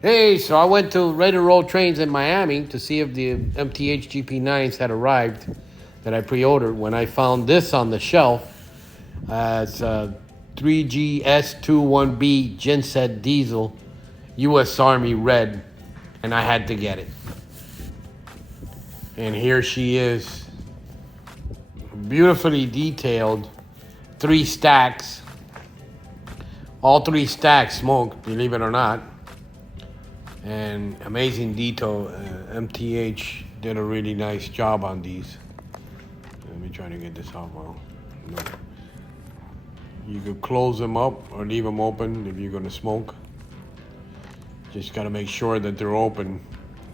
Hey, so I went to Ready to Roll Trains in Miami to see if the MTH GP9s had arrived that I pre-ordered. When I found this on the shelf, it's a 3GS21B Genset diesel, U.S. Army red, and I had to get it. And here she is, beautifully detailed, 3 stacks. All 3 stacks smoked, believe it or not. And amazing detail. MTH did a really nice job on these. Let me try to get this out well. No. You could close them up or leave them open if you're gonna smoke. Just gotta make sure that they're open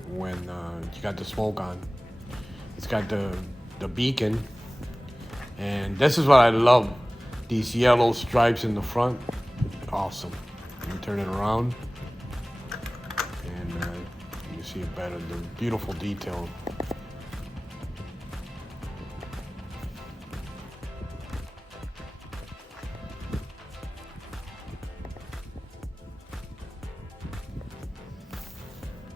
when you got the smoke on. It's got the beacon, and this is what I love. These yellow stripes in the front, awesome. You turn it around, and you see it better. The beautiful detail.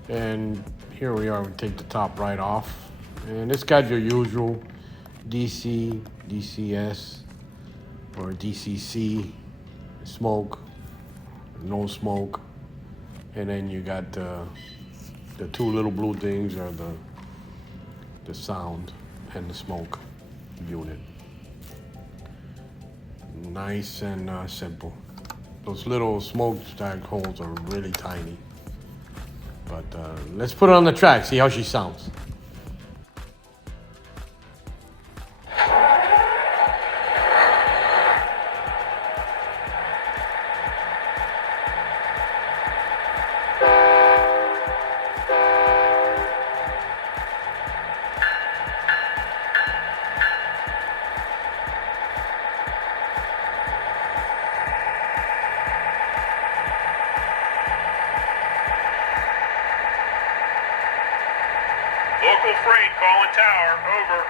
And here we are, we take the top right off. And it's got your usual DC, DCS, or DCC, smoke, no smoke. And then you got the 2 little blue things are the sound and the smoke unit. Nice and simple. Those little smokestack holes are really tiny. But let's put her on the track, see how she sounds. Local freight, calling tower, over.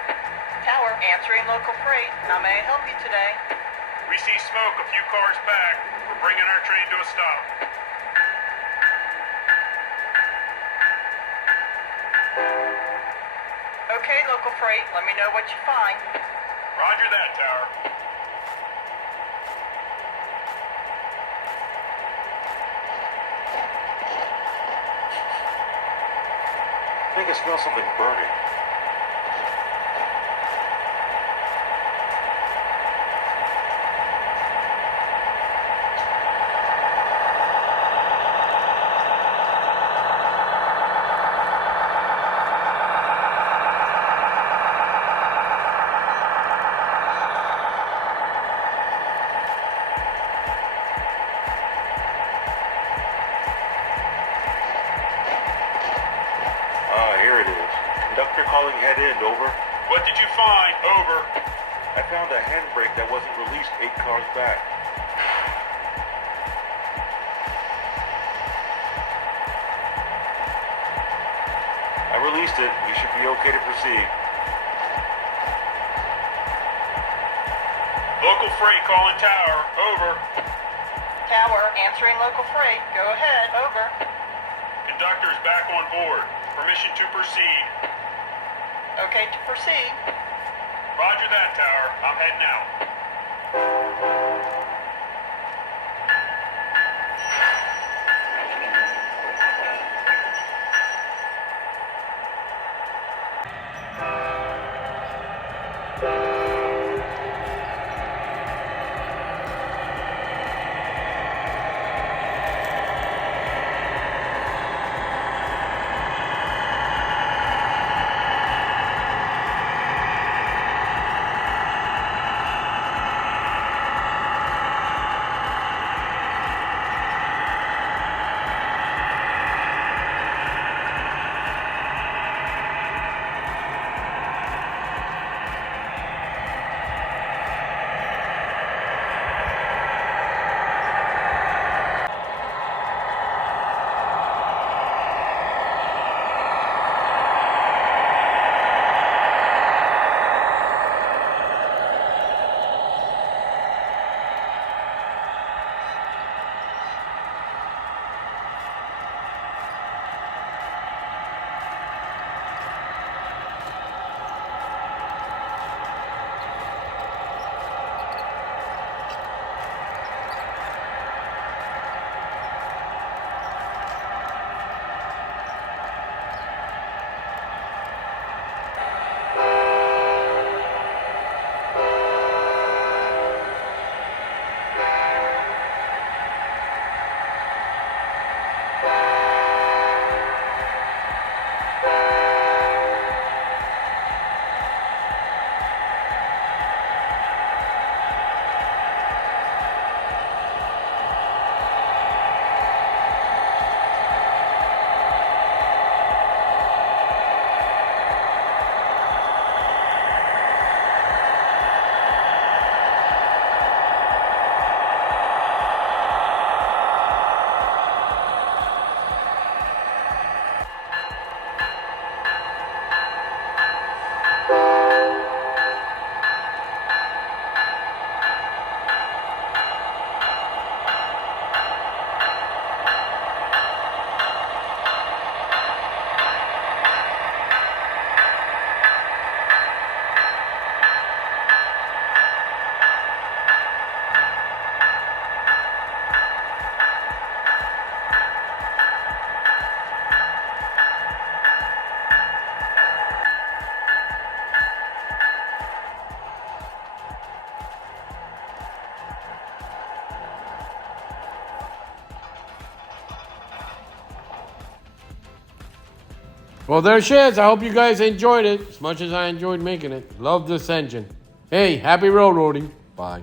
Tower, answering local freight. How may I help you today? We see smoke a few cars back. We're bringing our train to a stop. Okay, local freight, let me know what you find. Roger that, tower. I think I smell something burning. Here it is. Conductor calling head end, over. What did you find? Over. I found a handbrake that wasn't released 8 cars back. I released it. You should be okay to proceed. Local freight, calling tower, over. Tower, answering local freight. Go ahead, over. Conductor is back on board. Permission to proceed. Okay to proceed. Roger that, tower. I'm heading out. Well, there she is. I hope you guys enjoyed it as much as I enjoyed making it. Love this engine. Hey, happy railroading. Bye.